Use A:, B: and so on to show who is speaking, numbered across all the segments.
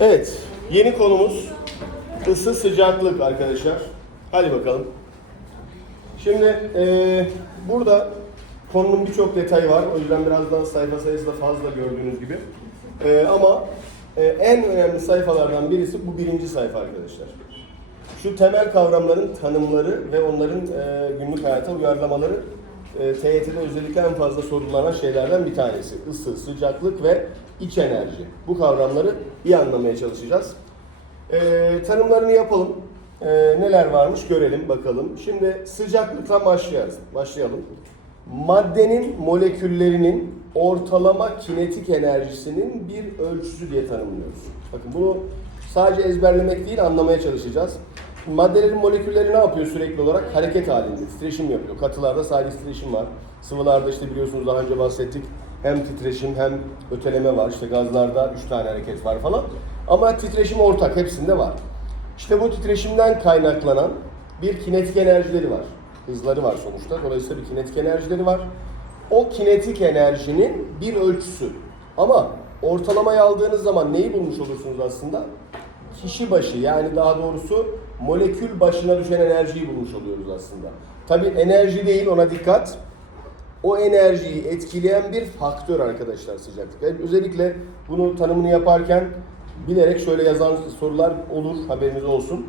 A: Evet, yeni konumuz ısı sıcaklık arkadaşlar. Hadi bakalım. Şimdi eee, burada konunun birçok detayı var. O yüzden biraz daha sayfa sayısı da fazla gördüğünüz gibi. Eee, ama eee, en önemli sayfalardan birisi bu birinci sayfa arkadaşlar. Şu temel kavramların tanımları ve onların eee, günlük hayata uyarlamaları eee TYT'de özellikle en fazla sorulanan şeylerden bir tanesi. Isı, sıcaklık ve iç enerji. Bu kavramları iyi anlamaya çalışacağız. Eee, tanımlarını yapalım. Eee, neler varmış görelim bakalım. Şimdi sıcaklıkla başlayalım. başlayalım. Maddenin moleküllerinin ortalama kinetik enerjisinin bir ölçüsü diye tanımlıyoruz. Bakın bunu sadece ezberlemek değil anlamaya çalışacağız. Maddelerin molekülleri ne yapıyor sürekli olarak? Hareket halinde, titreşim yapıyor. Katılarda sadece titreşim var. Sıvılarda işte biliyorsunuz daha önce bahsettik. Hem titreşim hem öteleme var. İşte gazlarda 3 tane hareket var falan. Ama titreşim ortak, hepsinde var. İşte bu titreşimden kaynaklanan bir kinetik enerjileri var. Hızları var sonuçta. Dolayısıyla bir kinetik enerjileri var. O kinetik enerjinin bir ölçüsü. Ama ortalamayı aldığınız zaman neyi bulmuş olursunuz aslında? Kişi başı yani daha doğrusu molekül başına düşen enerjiyi bulmuş oluyoruz aslında. Tabi enerji değil ona dikkat. O enerjiyi etkileyen bir faktör arkadaşlar sıcaklık. Yani özellikle bunu tanımını yaparken bilerek şöyle yazan sorular olur haberiniz olsun.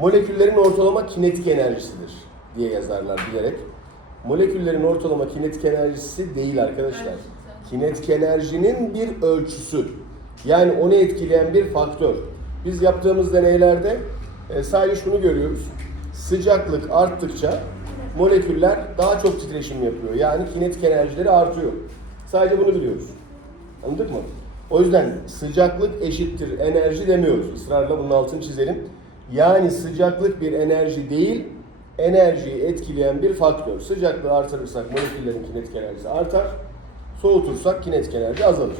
A: Moleküllerin ortalama kinetik enerjisidir diye yazarlar bilerek. Moleküllerin ortalama kinetik enerjisi değil arkadaşlar. Kinetik enerjinin bir ölçüsü. Yani onu etkileyen bir faktör. Biz yaptığımız deneylerde e, sadece şunu görüyoruz. Sıcaklık arttıkça moleküller daha çok titreşim yapıyor. Yani kinetik enerjileri artıyor. Sadece bunu biliyoruz. Anladık mı? O yüzden sıcaklık eşittir enerji demiyoruz. Israrla bunun altını çizelim. Yani sıcaklık bir enerji değil, enerjiyi etkileyen bir faktör. Sıcaklığı artırırsak moleküllerin kinetik enerjisi artar. Soğutursak kinetik enerji azalır.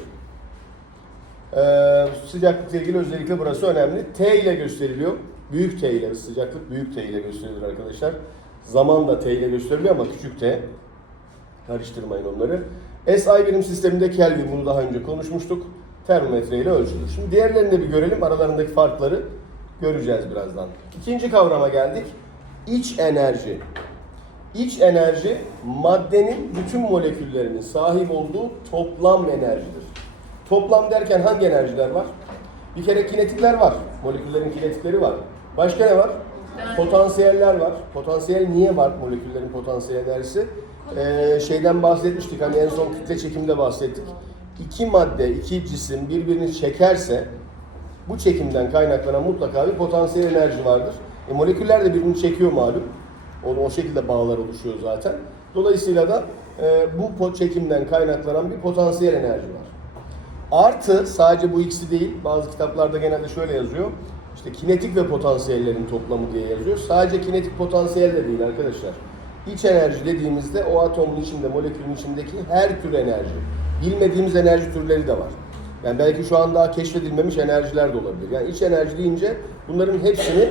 A: Ee, sıcaklıkla ilgili özellikle burası önemli. T ile gösteriliyor. Büyük T ile sıcaklık büyük T ile gösterilir arkadaşlar. Zaman da T ile gösteriliyor ama küçük T. Karıştırmayın onları. SI birim sisteminde Kelvin bunu daha önce konuşmuştuk. Termometre ile ölçülür. Şimdi diğerlerini de bir görelim. Aralarındaki farkları göreceğiz birazdan. İkinci kavrama geldik. İç enerji. İç enerji maddenin bütün moleküllerinin sahip olduğu toplam enerjidir. Toplam derken hangi enerjiler var? Bir kere kinetikler var. Moleküllerin kinetikleri var. Başka ne var? Potansiyeller var. Potansiyel niye var moleküllerin potansiyel enerjisi? Ee, şeyden bahsetmiştik hani en son kütle çekimde bahsettik. İki madde, iki cisim birbirini çekerse bu çekimden kaynaklanan mutlaka bir potansiyel enerji vardır. E, moleküller de birbirini çekiyor malum. O, o şekilde bağlar oluşuyor zaten. Dolayısıyla da e, bu çekimden kaynaklanan bir potansiyel enerji var. Artı sadece bu ikisi değil. Bazı kitaplarda genelde şöyle yazıyor. İşte kinetik ve potansiyellerin toplamı diye yazıyor. Sadece kinetik potansiyel de değil arkadaşlar. İç enerji dediğimizde o atomun içinde, molekülün içindeki her tür enerji. Bilmediğimiz enerji türleri de var. Yani belki şu an daha keşfedilmemiş enerjiler de olabilir. Yani iç enerji deyince bunların hepsini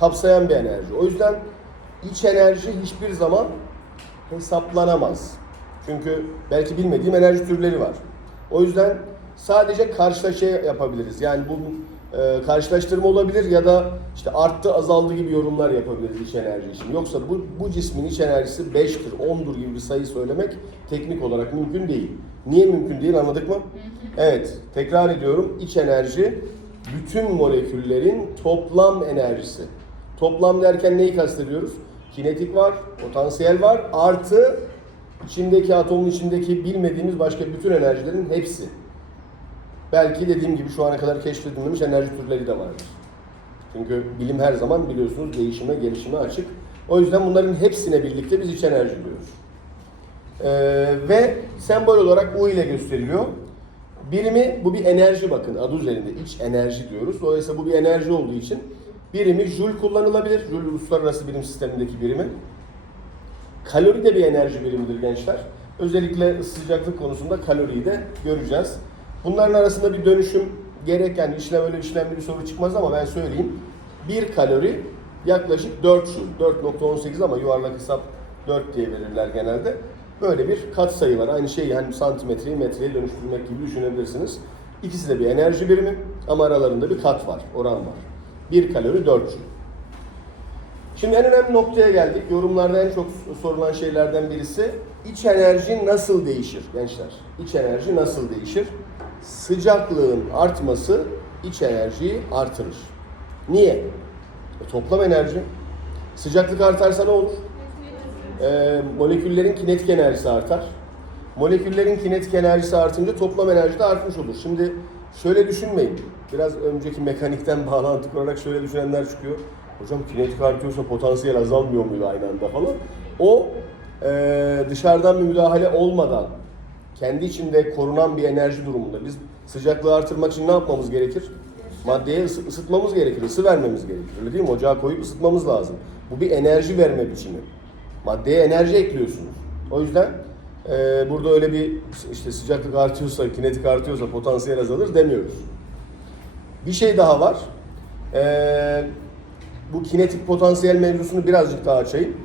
A: kapsayan bir enerji. O yüzden iç enerji hiçbir zaman hesaplanamaz. Çünkü belki bilmediğim enerji türleri var. O yüzden sadece karşılaşa yapabiliriz. Yani bu e, karşılaştırma olabilir ya da işte arttı azaldı gibi yorumlar yapabiliriz iç enerji için. Yoksa bu, bu cismin iç enerjisi 5'tir, 10'dur gibi bir sayı söylemek teknik olarak mümkün değil. Niye mümkün değil anladık mı? Evet, tekrar ediyorum. İç enerji bütün moleküllerin toplam enerjisi. Toplam derken neyi kastediyoruz? Kinetik var, potansiyel var, artı içindeki atomun içindeki bilmediğimiz başka bütün enerjilerin hepsi. Belki dediğim gibi şu ana kadar keşfedilmemiş enerji türleri de vardır. Çünkü bilim her zaman biliyorsunuz değişime, gelişime açık. O yüzden bunların hepsine birlikte biz iç enerji diyoruz. Ee, ve sembol olarak U ile gösteriliyor. Birimi bu bir enerji bakın adı üzerinde iç enerji diyoruz. Dolayısıyla bu bir enerji olduğu için birimi Joule kullanılabilir. Joule uluslararası bilim sistemindeki birimi. Kalori de bir enerji birimidir gençler. Özellikle sıcaklık konusunda kaloriyi de göreceğiz. Bunların arasında bir dönüşüm gerek yani işlem öyle işlemli bir soru çıkmaz ama ben söyleyeyim. Bir kalori yaklaşık 4 joule. 4.18 ama yuvarlak hesap 4 diye verirler genelde. Böyle bir kat sayı var. Aynı şeyi hani santimetreyi metreye dönüştürmek gibi düşünebilirsiniz. İkisi de bir enerji birimi ama aralarında bir kat var, oran var. 1 kalori 4 joule. Şimdi en önemli noktaya geldik. Yorumlarda en çok sorulan şeylerden birisi iç enerji nasıl değişir gençler? İç enerji nasıl değişir? Sıcaklığın artması iç enerjiyi artırır. Niye? E, toplam enerji. Sıcaklık artarsa ne olur? E, moleküllerin kinetik enerjisi artar. Moleküllerin kinetik enerjisi artınca toplam enerji de artmış olur. Şimdi şöyle düşünmeyin. Biraz önceki mekanikten bağlantı kurarak şöyle düşünenler çıkıyor. Hocam kinetik artıyorsa potansiyel azalmıyor muydu aynı anda falan. O e, dışarıdan bir müdahale olmadan kendi içinde korunan bir enerji durumunda. Biz sıcaklığı artırmak için ne yapmamız gerekir? Maddeye ısı- ısıtmamız gerekir, ısı vermemiz gerekir. Öyle değil mi? Ocağa koyup ısıtmamız lazım. Bu bir enerji verme biçimi. Maddeye enerji ekliyorsunuz. O yüzden e, burada öyle bir işte sıcaklık artıyorsa, kinetik artıyorsa potansiyel azalır demiyoruz. Bir şey daha var. E, bu kinetik potansiyel mevzusunu birazcık daha açayım.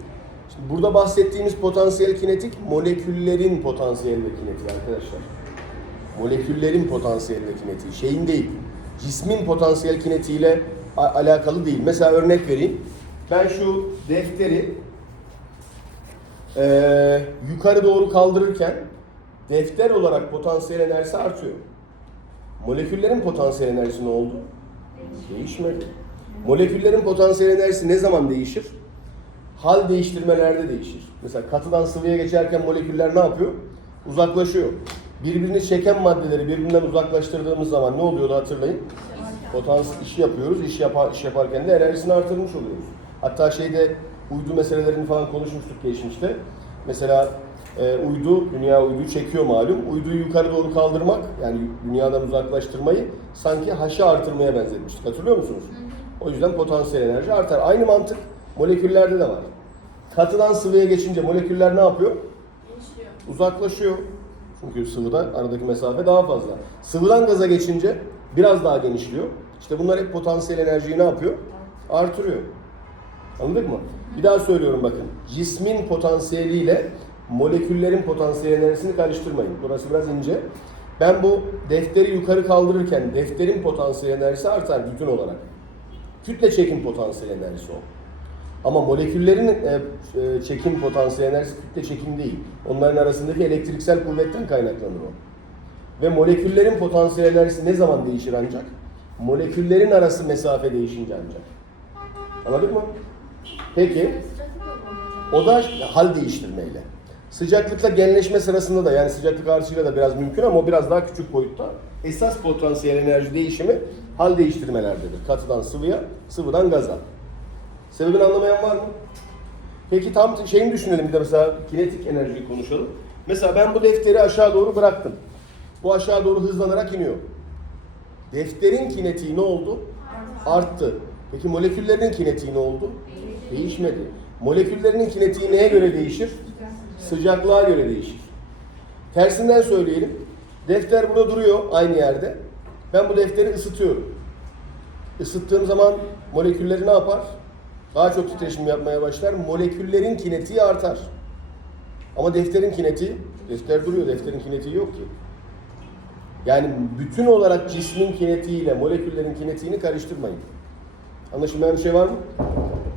A: Burada bahsettiğimiz potansiyel kinetik moleküllerin potansiyel ve kinetiği arkadaşlar. Moleküllerin potansiyel ve kinetiği. Şeyin değil. Cismin potansiyel kinetiğiyle alakalı değil. Mesela örnek vereyim. Ben şu defteri eee, yukarı doğru kaldırırken defter olarak potansiyel enerjisi artıyor. Moleküllerin potansiyel enerjisi ne oldu? Değişmedi. Moleküllerin potansiyel enerjisi ne zaman değişir? Hal değiştirmelerde değişir. Mesela katıdan sıvıya geçerken moleküller ne yapıyor? Uzaklaşıyor. Birbirini çeken maddeleri birbirinden uzaklaştırdığımız zaman ne oluyordu hatırlayın? Potansiyel işi yapıyoruz. İş, yapar, iş yaparken de enerjisini artırmış oluyoruz. Hatta şeyde uydu meselelerini falan konuşmuştuk geçmişte. Mesela e, uydu, dünya uyduyu çekiyor malum. Uyduyu yukarı doğru kaldırmak, yani dünyadan uzaklaştırmayı sanki haşı artırmaya benzetmiştik. Hatırlıyor musunuz? O yüzden potansiyel enerji artar. Aynı mantık moleküllerde de var. Katıdan sıvıya geçince moleküller ne yapıyor? Uzaklaşıyor. Çünkü sıvıda aradaki mesafe daha fazla. Sıvıdan gaza geçince biraz daha genişliyor. İşte bunlar hep potansiyel enerjiyi ne yapıyor? Artırıyor. Anladık mı? Bir daha söylüyorum bakın. Cismin potansiyeliyle moleküllerin potansiyel enerjisini karıştırmayın. Burası biraz ince. Ben bu defteri yukarı kaldırırken defterin potansiyel enerjisi artar bütün olarak. Kütle çekim potansiyel enerjisi o. Ama moleküllerin e, e, çekim potansiyel enerjisi kütle çekim değil. Onların arasındaki elektriksel kuvvetten kaynaklanır o. Ve moleküllerin potansiyel enerjisi ne zaman değişir ancak? Moleküllerin arası mesafe değişince ancak. Anladık mı? Peki. O da hal değiştirmeyle. Sıcaklıkla genleşme sırasında da yani sıcaklık artışıyla da biraz mümkün ama o biraz daha küçük boyutta. Esas potansiyel enerji değişimi hal değiştirmelerdedir. Katıdan sıvıya, sıvıdan gaza. Sebebini anlamayan var mı? Peki tam şeyini düşünelim bir de mesela kinetik enerjiyi konuşalım. Mesela ben bu defteri aşağı doğru bıraktım. Bu aşağı doğru hızlanarak iniyor. Defterin kinetiği ne oldu? Arttı. Peki moleküllerin kinetiği ne oldu? Değişmedi. Moleküllerinin kinetiği neye göre değişir? Sıcaklığa göre değişir. Tersinden söyleyelim. Defter burada duruyor aynı yerde. Ben bu defteri ısıtıyorum. Isıttığım zaman molekülleri ne yapar? Daha çok titreşim yapmaya başlar. Moleküllerin kinetiği artar. Ama defterin kinetiği, defter duruyor, defterin kinetiği yok ki. Yani bütün olarak cismin kinetiğiyle moleküllerin kinetiğini karıştırmayın. Anlaşılmayan bir şey var mı?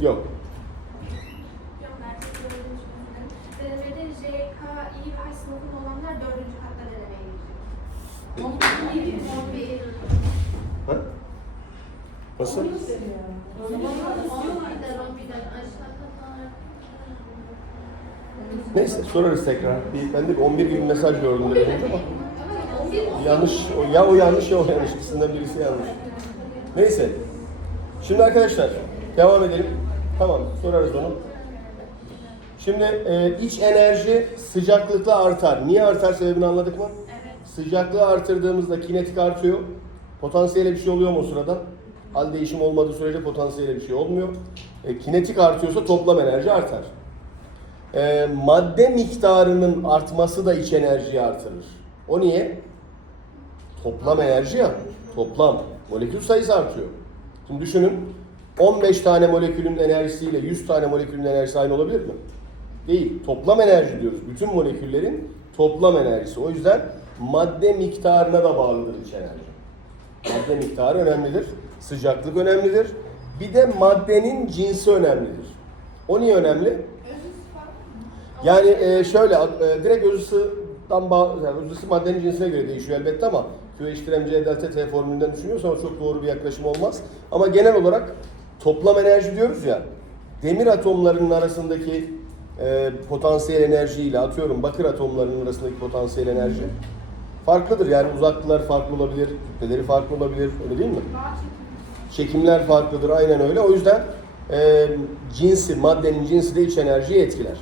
A: Yok.
B: Yok,
A: Neyse sorarız tekrar. Bir, ben de bir 11 gibi mesaj gördüm önce ama.
B: Evet, 11
A: Yanlış, o, ya o yanlış ya o yanlış. İkisinden birisi yanlış. Neyse. Şimdi arkadaşlar devam edelim. Tamam sorarız onu. Şimdi e, iç enerji sıcaklıkla artar. Niye artar sebebini anladık mı?
B: Evet.
A: Sıcaklığı artırdığımızda kinetik artıyor. Potansiyele bir şey oluyor mu o sırada? Hal değişim olmadığı sürece potansiyele bir şey olmuyor. E, kinetik artıyorsa toplam enerji artar. E, madde miktarının artması da iç enerjiyi artırır. O niye? Toplam enerji ya. Toplam. Molekül sayısı artıyor. Şimdi düşünün. 15 tane molekülün enerjisiyle 100 tane molekülün enerjisi aynı olabilir mi? Değil. Toplam enerji diyoruz. Bütün moleküllerin toplam enerjisi. O yüzden madde miktarına da bağlıdır iç enerji. Madde miktarı önemlidir. Sıcaklık önemlidir. Bir de maddenin cinsi önemlidir. O niye önemli? Yani e, şöyle e, direkt öz ısıdan yani öz maddenin cinsine göre değişiyor elbette ama Q eşittir mc delta t formülünden düşünüyorsanız çok doğru bir yaklaşım olmaz. Ama genel olarak toplam enerji diyoruz ya demir atomlarının arasındaki e, potansiyel enerji ile atıyorum bakır atomlarının arasındaki potansiyel enerji farklıdır. Yani uzaklıklar farklı olabilir, kütleleri farklı olabilir öyle değil mi? Çekimler farklıdır aynen öyle. O yüzden e, cinsi, maddenin cinsi de iç enerjiyi etkiler.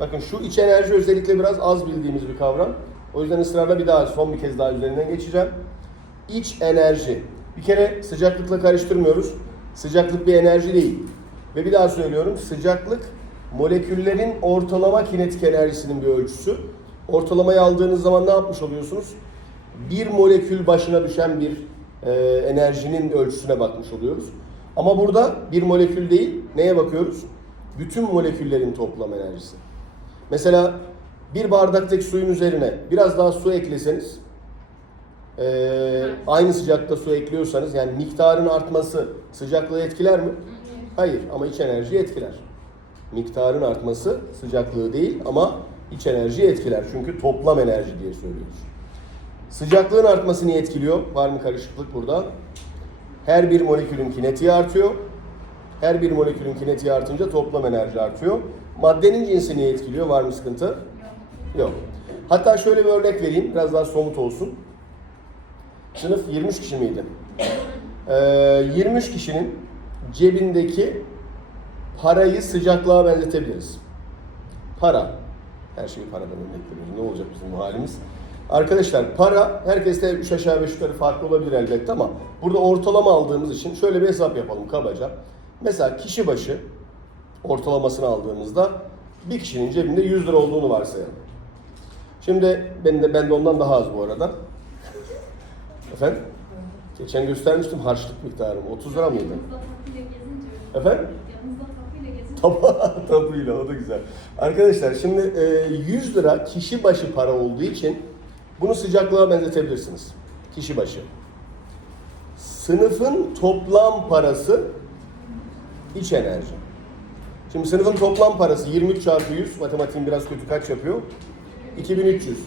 A: Bakın şu iç enerji özellikle biraz az bildiğimiz bir kavram. O yüzden ısrarla bir daha son bir kez daha üzerinden geçeceğim. İç enerji. Bir kere sıcaklıkla karıştırmıyoruz. Sıcaklık bir enerji değil. Ve bir daha söylüyorum. Sıcaklık moleküllerin ortalama kinetik enerjisinin bir ölçüsü. Ortalamayı aldığınız zaman ne yapmış oluyorsunuz? Bir molekül başına düşen bir e, enerjinin ölçüsüne bakmış oluyoruz. Ama burada bir molekül değil, neye bakıyoruz? Bütün moleküllerin toplam enerjisi. Mesela bir bardaktaki suyun üzerine biraz daha su ekleseniz, e, aynı sıcakta su ekliyorsanız, yani miktarın artması sıcaklığı etkiler mi? Hayır ama iç enerjiyi etkiler. Miktarın artması sıcaklığı değil ama iç enerjiyi etkiler. Çünkü toplam enerji diye söylüyoruz. Sıcaklığın artması niye etkiliyor? Var mı karışıklık burada? Her bir molekülün kinetiği artıyor. Her bir molekülün kinetiği artınca toplam enerji artıyor. Maddenin cinsi niye etkiliyor? Var mı sıkıntı? Yok. Hatta şöyle bir örnek vereyim. Biraz daha somut olsun. Sınıf 23 kişi miydi? Ee, 23 kişinin cebindeki parayı sıcaklığa benzetebiliriz. Para. Her şeyi paradan örnek veriyoruz. Ne olacak bizim bu halimiz? Arkadaşlar para herkeste 3 aşağı 5 yukarı farklı olabilir elbette ama burada ortalama aldığımız için şöyle bir hesap yapalım kabaca. Mesela kişi başı ortalamasını aldığımızda bir kişinin cebinde 100 lira olduğunu varsayalım. Şimdi ben de, ben de ondan daha az bu arada. Efendim? Geçen göstermiştim harçlık miktarımı. 30 lira mıydı? Efendim? Tapuyla o da güzel. Arkadaşlar şimdi e, 100 lira kişi başı para olduğu için bunu sıcaklığa benzetebilirsiniz. Kişi başı. Sınıfın toplam parası iç enerji. Şimdi sınıfın toplam parası 23 çarpı 100, matematiğin biraz kötü kaç yapıyor? 2300.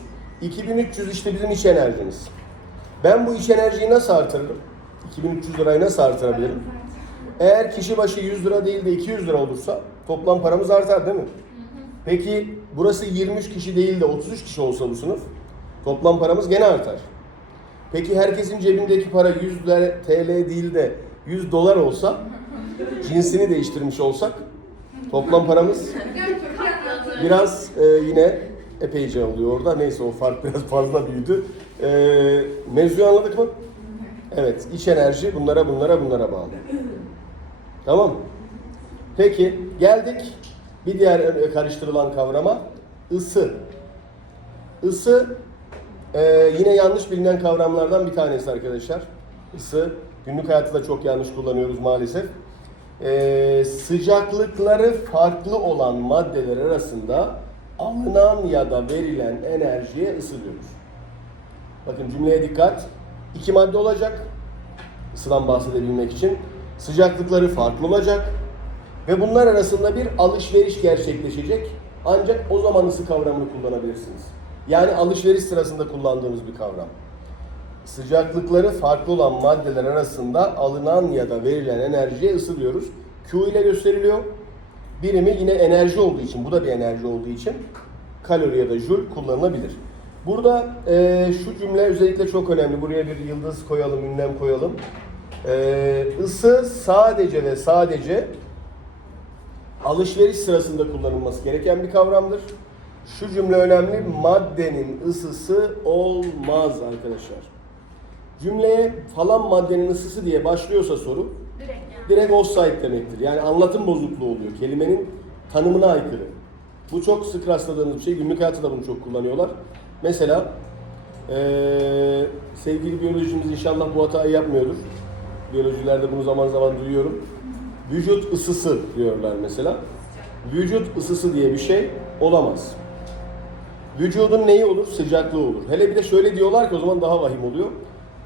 A: 2300 işte bizim iç enerjimiz. Ben bu iç enerjiyi nasıl artırırım? 2300 lirayı nasıl artırabilirim? Eğer kişi başı 100 lira değil de 200 lira olursa toplam paramız artar değil mi? Peki burası 23 kişi değil de 33 kişi olsa bu sınıf toplam paramız gene artar. Peki herkesin cebindeki para 100 lira- TL değil de 100 dolar olsa cinsini değiştirmiş olsak toplam paramız biraz e, yine epeyce oluyor orada. Neyse o fark biraz fazla büyüdü. E, mevzuyu anladık mı? Evet, iç enerji bunlara bunlara bunlara bağlı. Tamam. Peki geldik bir diğer e, karıştırılan kavrama ısı. Isı e, yine yanlış bilinen kavramlardan bir tanesi arkadaşlar. Isı günlük hayatta da çok yanlış kullanıyoruz maalesef. E, sıcaklıkları farklı olan maddeler arasında alınan ya da verilen enerjiye ısı diyoruz. Bakın cümleye dikkat. İki madde olacak. Isıdan bahsedebilmek için. Sıcaklıkları farklı olacak. Ve bunlar arasında bir alışveriş gerçekleşecek. Ancak o zaman ısı kavramını kullanabilirsiniz. Yani alışveriş sırasında kullandığımız bir kavram. Sıcaklıkları farklı olan maddeler arasında alınan ya da verilen enerjiye ısı diyoruz. Q ile gösteriliyor. Birimi yine enerji olduğu için, bu da bir enerji olduğu için kalori ya da joule kullanılabilir. Burada e, şu cümle özellikle çok önemli. Buraya bir yıldız koyalım, ünlem koyalım. E, ısı sadece ve sadece alışveriş sırasında kullanılması gereken bir kavramdır. Şu cümle önemli. Maddenin ısısı olmaz arkadaşlar. Cümleye falan maddenin ısısı diye başlıyorsa soru
B: Direkt yani.
A: direkt offside demektir. Yani anlatım bozukluğu oluyor. Kelimenin tanımına aykırı. Bu çok sık rastladığımız bir şey. Günlük hayatta da bunu çok kullanıyorlar. Mesela eee, sevgili biyolojimiz inşallah bu hatayı yapmıyordur. Biyolojilerde bunu zaman zaman duyuyorum. Vücut ısısı diyorlar mesela. Vücut ısısı diye bir şey olamaz. Vücudun neyi olur? Sıcaklığı olur. Hele bir de şöyle diyorlar ki o zaman daha vahim oluyor.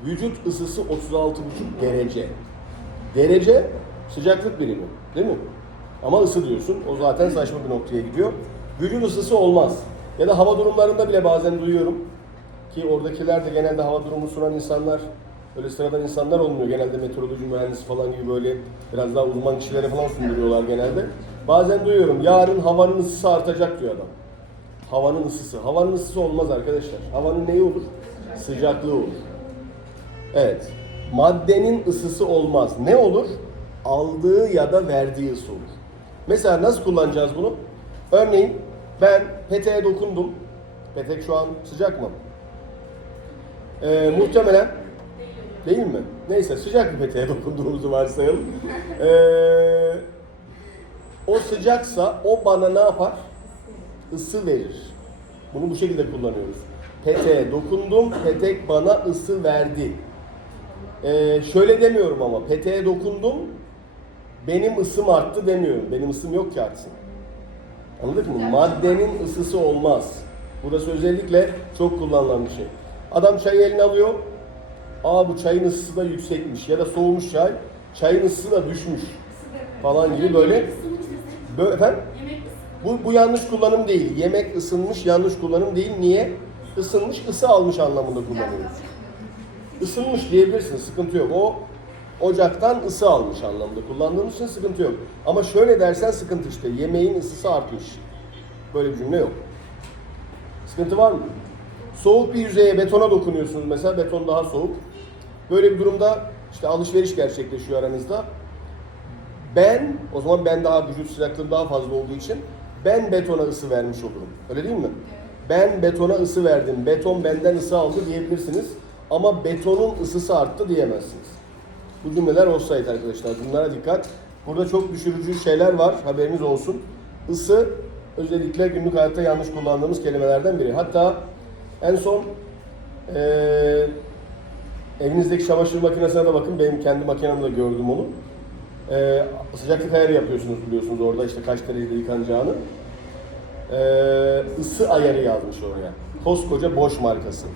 A: Vücut ısısı 36,5 derece. Derece sıcaklık birimi değil mi? Ama ısı diyorsun. O zaten saçma bir noktaya gidiyor. Vücut ısısı olmaz. Ya da hava durumlarında bile bazen duyuyorum ki oradakiler de genelde hava durumu sunan insanlar öyle sıradan insanlar olmuyor. Genelde meteoroloji mühendisi falan gibi böyle biraz daha uzman kişilere falan sunduruyorlar genelde. Bazen duyuyorum yarın havanın ısısı artacak diyor adam. Havanın ısısı. Havanın ısısı olmaz arkadaşlar. Havanın neyi olur? Sıcaklığı olur. Evet. Maddenin ısısı olmaz. Ne olur? Aldığı ya da verdiği ısı olur. Mesela nasıl kullanacağız bunu? Örneğin ben peteğe dokundum. Petek şu an sıcak mı? Ee, muhtemelen değil mi? Neyse sıcak bir peteğe dokunduğumuzu varsayalım. Ee, o sıcaksa o bana ne yapar? Isı verir. Bunu bu şekilde kullanıyoruz. Peteğe dokundum, petek bana ısı verdi. Ee, şöyle demiyorum ama peteğe dokundum, benim ısım arttı demiyorum. Benim ısım yok ki artsın. Anladık mı? Maddenin ısısı olmaz. Burası özellikle çok kullanılan bir şey. Adam çayı eline alıyor. Aa bu çayın ısısı da yüksekmiş ya da soğumuş çay. Çayın ısısı da düşmüş falan gibi böyle. Böyle efendim? Bu, bu yanlış kullanım değil. Yemek ısınmış yanlış kullanım değil. Niye? Isınmış ısı almış anlamında kullanıyoruz. Isınmış diyebilirsin sıkıntı yok. O ocaktan ısı almış anlamında kullandığımız için sıkıntı yok. Ama şöyle dersen sıkıntı işte. Yemeğin ısısı artmış. Böyle bir cümle yok. Sıkıntı var mı? Soğuk bir yüzeye betona dokunuyorsunuz mesela beton daha soğuk. Böyle bir durumda işte alışveriş gerçekleşiyor aranızda. Ben, o zaman ben daha vücut sıcaklığım daha fazla olduğu için ben betona ısı vermiş olurum. Öyle değil mi? Ben betona ısı verdim, beton benden ısı aldı diyebilirsiniz. Ama betonun ısısı arttı diyemezsiniz. Bu cümleler offside arkadaşlar. Bunlara dikkat. Burada çok düşürücü şeyler var. Haberiniz olsun. Isı özellikle günlük hayatta yanlış kullandığımız kelimelerden biri. Hatta en son eee evinizdeki çamaşır makinesine de bakın. Benim kendi makinemde gördüm onu. Ee, sıcaklık ayarı yapıyorsunuz biliyorsunuz orada işte kaç derecede yıkanacağını. Ee, ısı ayarı yazmış oraya. Koskoca Bosch markası.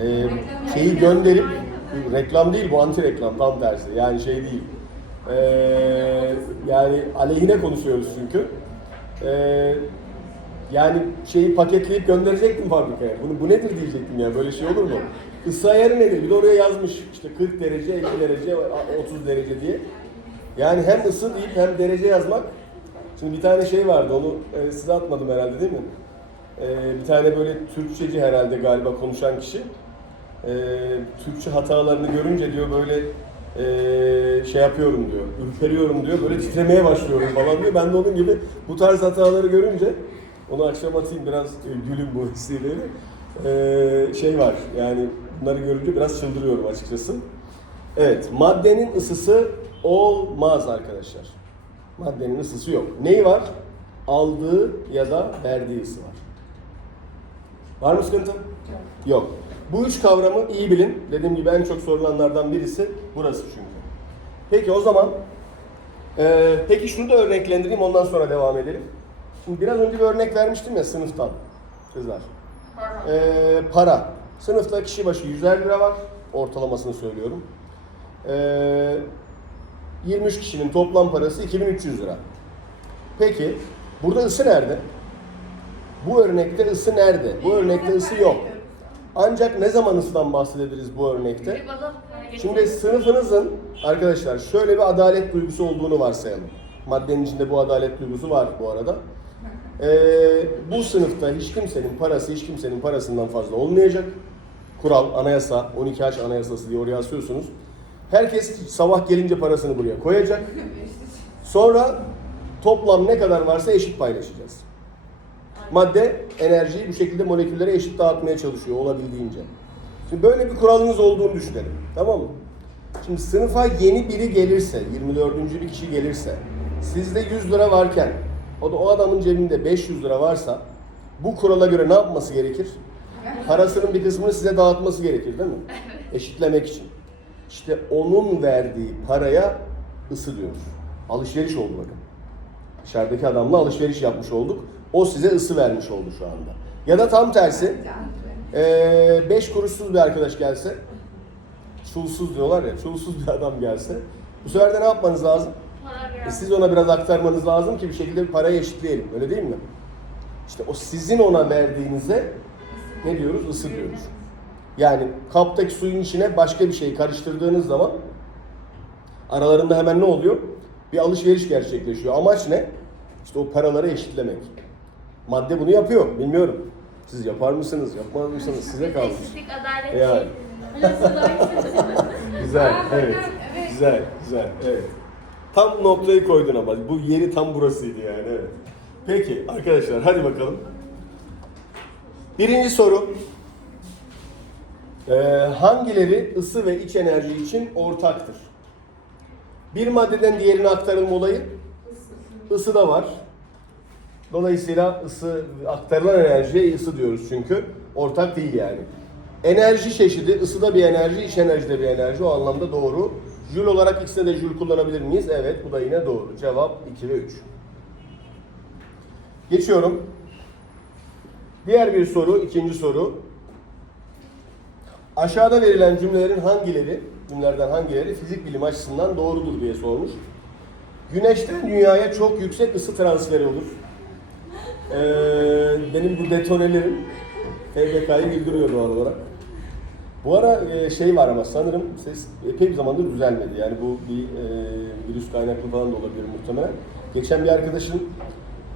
A: Ee, şeyi gönderip reklam değil bu anti reklam tam tersi yani şey değil. Ee, yani aleyhine konuşuyoruz çünkü. Ee, yani şeyi paketleyip gönderecektim fabrikaya. Bunu bu nedir diyecektim ya böyle şey olur mu? Isı ayarı nedir? Bir de oraya yazmış işte 40 derece, 50 derece, 30 derece diye. Yani hem ısı deyip hem derece yazmak. Şimdi bir tane şey vardı onu e, size atmadım herhalde değil mi? E, bir tane böyle Türkçeci herhalde galiba konuşan kişi. E, Türkçe hatalarını görünce diyor böyle e, şey yapıyorum diyor, ürperiyorum diyor, böyle titremeye başlıyorum falan diyor. Ben de onun gibi bu tarz hataları görünce onu akşam atayım biraz e, gülüm bu vesileyle. E, şey var yani bunları görünce biraz çıldırıyorum açıkçası. Evet, maddenin ısısı olmaz arkadaşlar. Maddenin ısısı yok. Neyi var? Aldığı ya da verdiği ısı var. Var mı sıkıntı? Yok. Bu üç kavramı iyi bilin. Dediğim gibi en çok sorulanlardan birisi burası çünkü. Peki o zaman, eee, peki şunu da örneklendireyim ondan sonra devam edelim. Şimdi biraz önce bir örnek vermiştim ya sınıftan kızlar. Eee, para. Sınıfta kişi başı 100'er lira var. Ortalamasını söylüyorum. Eee 23 kişinin toplam parası 2300 lira. Peki burada ısı nerede? Bu örnekte ısı nerede? Bu örnekte ısı yok. Ancak ne zaman ısıdan bahsedebiliriz bu örnekte? Şimdi sınıfınızın arkadaşlar şöyle bir adalet duygusu olduğunu varsayalım. Maddenin içinde bu adalet duygusu var bu arada. Ee, bu sınıfta hiç kimsenin parası hiç kimsenin parasından fazla olmayacak. Kural, anayasa, 12H anayasası diye oraya asıyorsunuz. Herkes sabah gelince parasını buraya koyacak. Sonra toplam ne kadar varsa eşit paylaşacağız. Madde enerjiyi bu şekilde moleküllere eşit dağıtmaya çalışıyor olabildiğince. Şimdi böyle bir kuralınız olduğunu düşünelim. Tamam mı? Şimdi sınıfa yeni biri gelirse, 24. bir kişi gelirse, sizde 100 lira varken, o da o adamın cebinde 500 lira varsa, bu kurala göre ne yapması gerekir? Parasının bir kısmını size dağıtması gerekir değil mi? Eşitlemek için. İşte onun verdiği paraya ısı diyoruz. Alışveriş oldu bakın. Dışarıdaki adamla alışveriş yapmış olduk. O size ısı vermiş oldu şu anda. Ya da tam tersi. 5 kuruşsuz bir arkadaş gelse çulsuz diyorlar ya, çulsuz bir adam gelse bu sefer de ne yapmanız lazım? E, siz ona biraz aktarmanız lazım ki bir şekilde bir parayı eşitleyelim. Öyle değil mi? İşte o sizin ona verdiğinize ne diyoruz? Isı diyoruz. Yani kaptaki suyun içine başka bir şey karıştırdığınız zaman aralarında hemen ne oluyor? Bir alışveriş gerçekleşiyor. Amaç ne? İşte o paraları eşitlemek. Madde bunu yapıyor. Bilmiyorum. Siz yapar mısınız? Yapmaz mısınız? Size kalmış.
B: Eşitlik, adalet
A: Yani.
B: şey.
A: Güzel, evet. Güzel, güzel, evet. Tam noktayı koydun ama bu yeri tam burasıydı yani, evet. Peki arkadaşlar hadi bakalım. Birinci soru. Ee, hangileri ısı ve iç enerji için ortaktır? Bir maddeden diğerine aktarılma olayı ısı da var. Dolayısıyla ısı aktarılan enerjiye ısı diyoruz çünkü ortak değil yani. Enerji çeşidi, ısı da bir enerji, iç enerji de bir enerji. O anlamda doğru. Jül olarak ikisine de jül kullanabilir miyiz? Evet, bu da yine doğru. Cevap 2 ve 3. Geçiyorum. Diğer bir soru, ikinci soru. Aşağıda verilen cümlelerin hangileri, cümlelerden hangileri fizik bilim açısından doğrudur diye sormuş. Güneşten dünyaya çok yüksek ısı transferi olur. Ee, benim bu detonelerim TBK'yı bildiriyor doğal olarak. Bu ara e, şey var ama sanırım ses epey bir zamandır düzelmedi. Yani bu bir e, virüs kaynaklı falan da olabilir muhtemelen. Geçen bir arkadaşım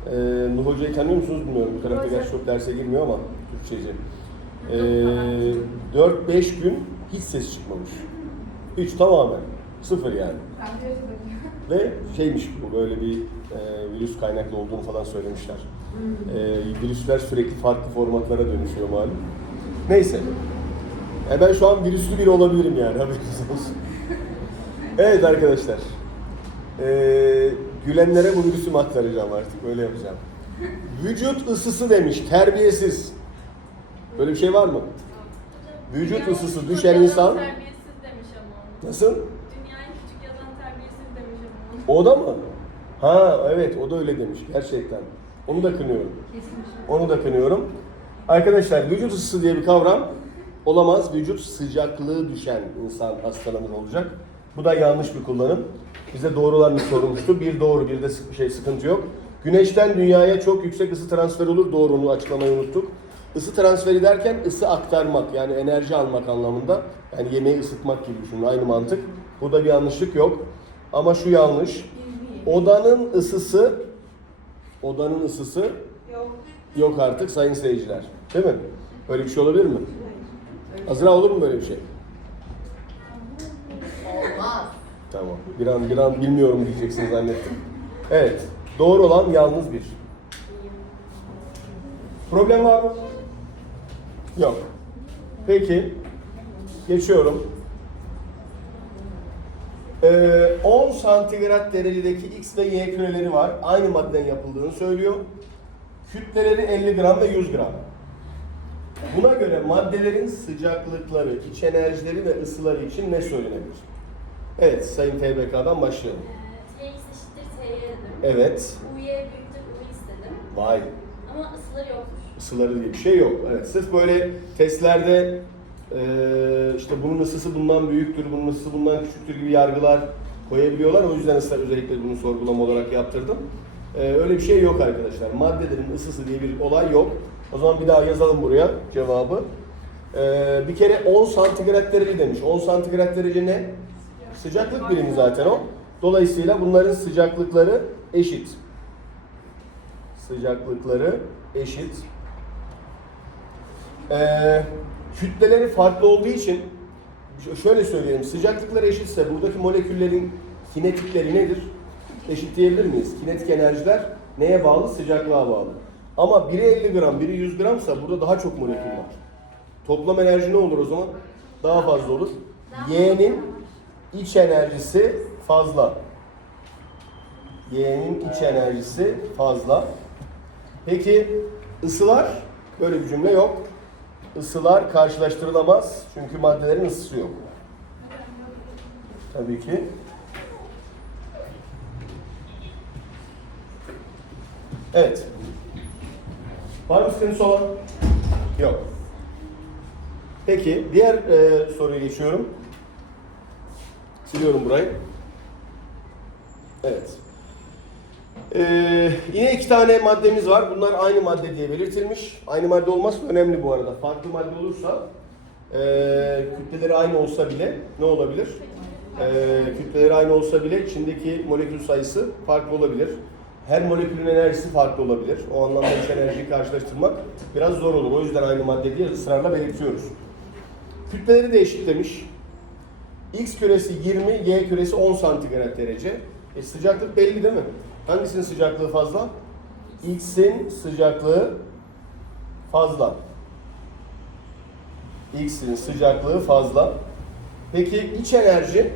A: e, Nuh Hoca'yı tanıyor musunuz bilmiyorum. Bu tarafta gerçi çok derse girmiyor ama Türkçeci. E, 4-5 gün hiç ses çıkmamış. Hiç tamamen. Sıfır yani. Ve şeymiş bu böyle bir e, virüs kaynaklı olduğunu falan söylemişler. E, virüsler sürekli farklı formatlara dönüşüyor malum. Neyse. E ben şu an virüslü biri olabilirim yani haberiniz olsun. Evet arkadaşlar. E, gülenlere bu virüsümü aktaracağım artık. Böyle yapacağım. Vücut ısısı demiş. Terbiyesiz. Böyle bir şey var mı? Vücut ısısı düşen insan
C: Terbiyesiz demiş ama.
A: nasıl?
C: Dünyayı küçük yazan terbiyesiz demiş ama.
A: O da mı? Ha evet o da öyle demiş gerçekten. Onu da kınıyorum. Onu da kınıyorum. Arkadaşlar vücut ısısı diye bir kavram olamaz. Vücut sıcaklığı düşen insan hastalanır olacak. Bu da yanlış bir kullanım. Bize doğrularını sorulmuştu. Bir doğru bir de şey sıkıntı yok. Güneşten dünyaya çok yüksek ısı transferi olur. Doğru onu açıklamayı unuttuk. Isı transferi derken ısı aktarmak yani enerji almak anlamında. Yani yemeği ısıtmak gibi düşünün aynı mantık. Burada bir yanlışlık yok. Ama şu yanlış. Odanın ısısı odanın ısısı
D: Yok.
A: yok artık sayın seyirciler. Değil mi? Böyle bir şey olabilir mi? Azra olur mu böyle bir şey?
D: Olmaz.
A: Tamam. Bir an bir an bilmiyorum diyeceksin zannettim. Evet. Doğru olan yalnız bir. Problem var mı? Yok. Peki. Geçiyorum. Ee, 10 santigrat derecedeki X ve Y küreleri var. Aynı maddeden yapıldığını söylüyor. Kütleleri 50 gram ve 100 gram. Buna göre maddelerin sıcaklıkları, iç enerjileri ve ısıları için ne söylenebilir? Evet, Sayın TBK'dan başlayalım.
C: T x eşittir T'ye dedim.
A: Evet.
C: U'ye büyüktür U istedim.
A: Vay.
C: Ama ısıları yokmuş.
A: Isıları diye bir şey yok. Evet, sırf böyle testlerde eee, işte bunun ısısı bundan büyüktür, bunun ısısı bundan küçüktür gibi yargılar koyabiliyorlar. O yüzden ısı- özellikle bunu sorgulama olarak yaptırdım. Eee, öyle bir şey yok arkadaşlar. Maddelerin ısısı diye bir olay yok. O zaman bir daha yazalım buraya cevabı. Eee, bir kere 10 santigrat derece demiş. 10 santigrat derece ne? Sıcaklık birimi zaten o. Dolayısıyla bunların sıcaklıkları eşit. Sıcaklıkları eşit. Ee, kütleleri farklı olduğu için şöyle söyleyelim. Sıcaklıkları eşitse buradaki moleküllerin kinetikleri nedir? Eşit diyebilir miyiz? Kinetik enerjiler neye bağlı? Sıcaklığa bağlı. Ama biri 50 gram, biri 100 gramsa burada daha çok molekül var. Toplam enerji ne olur o zaman? Daha fazla olur. Y'nin iç enerjisi fazla. Y'nin iç enerjisi fazla. Peki ısılar? Böyle bir cümle yok. Isılar karşılaştırılamaz çünkü maddelerin ısısı yok. Tabii ki. Evet. Var mı sıkıntısı olan? Yok. Peki diğer e, soruya geçiyorum. Siliyorum burayı. Evet. Ee, yine iki tane maddemiz var. Bunlar aynı madde diye belirtilmiş. Aynı madde olması önemli bu arada. Farklı madde olursa ee, kütleleri aynı olsa bile ne olabilir? Ee, kütleleri aynı olsa bile içindeki molekül sayısı farklı olabilir. Her molekülün enerjisi farklı olabilir. O anlamda iç enerjiyi karşılaştırmak biraz zor olur. O yüzden aynı madde diye ısrarla belirtiyoruz. Kütleleri de eşitlemiş. X küresi 20, Y küresi 10 santigrat derece. E sıcaklık belli değil mi? Hangisinin sıcaklığı fazla? X'in sıcaklığı fazla. X'in sıcaklığı fazla. Peki iç enerji?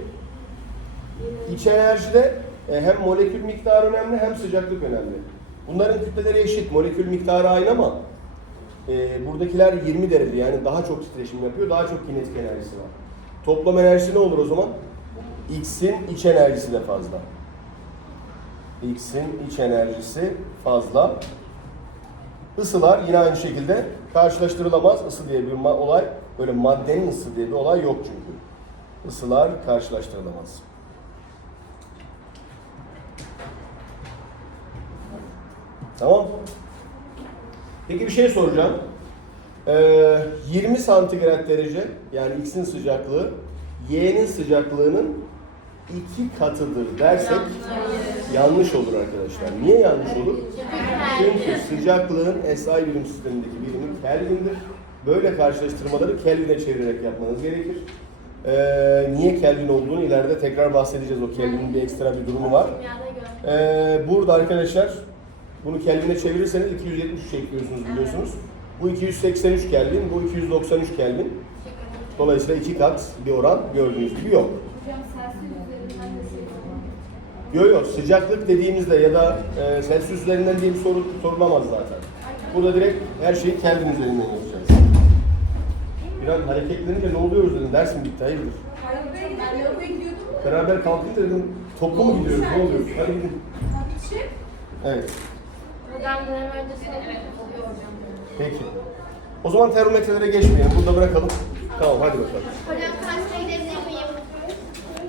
A: İç enerjide e, hem molekül miktarı önemli hem sıcaklık önemli. Bunların kütleleri eşit. Molekül miktarı aynı ama e, buradakiler 20 derece yani daha çok titreşim yapıyor, daha çok kinetik enerjisi var. Toplam enerjisi ne olur o zaman? X'in iç enerjisi de fazla. X'in iç enerjisi fazla. Isılar yine aynı şekilde karşılaştırılamaz. Isı diye bir olay, böyle maddenin ısı diye bir olay yok çünkü. Isılar karşılaştırılamaz. Tamam. Peki bir şey soracağım. Ee, 20 santigrat derece yani X'in sıcaklığı Y'nin sıcaklığının iki katıdır dersek yanlış olur arkadaşlar. Niye yanlış olur? Çünkü sıcaklığın SI birim sistemindeki birimi Kelvin'dir. Böyle karşılaştırmaları Kelvin'e çevirerek yapmanız gerekir. Ee, niye Kelvin olduğunu ileride tekrar bahsedeceğiz. O Kelvin'in bir ekstra bir durumu var. Ee, burada arkadaşlar bunu Kelvin'e çevirirseniz 273 ekliyorsunuz biliyorsunuz. Bu 283 Kelvin, bu 293 Kelvin. Dolayısıyla iki kat bir oran gördüğünüz gibi yok.
B: Hocam Celsius üzerinden de şey
A: Yok yok sıcaklık dediğimizde ya da e, Celsius üzerinden diye bir soru sorulamaz zaten. Burada direkt her şeyi Kelvin üzerinden yapacağız. Biraz hareketlenince ne oluyoruz dedim. Ders mi bitti? Hayırdır? Beraber kalkınca dedim toplu mu gidiyoruz? Ne oluyor? Hadi gidin. Evet. Peki. O zaman termometrelere geçmeyelim. Burada bırakalım. Tamam hadi bakalım.
B: Hocam karşıya gidelim.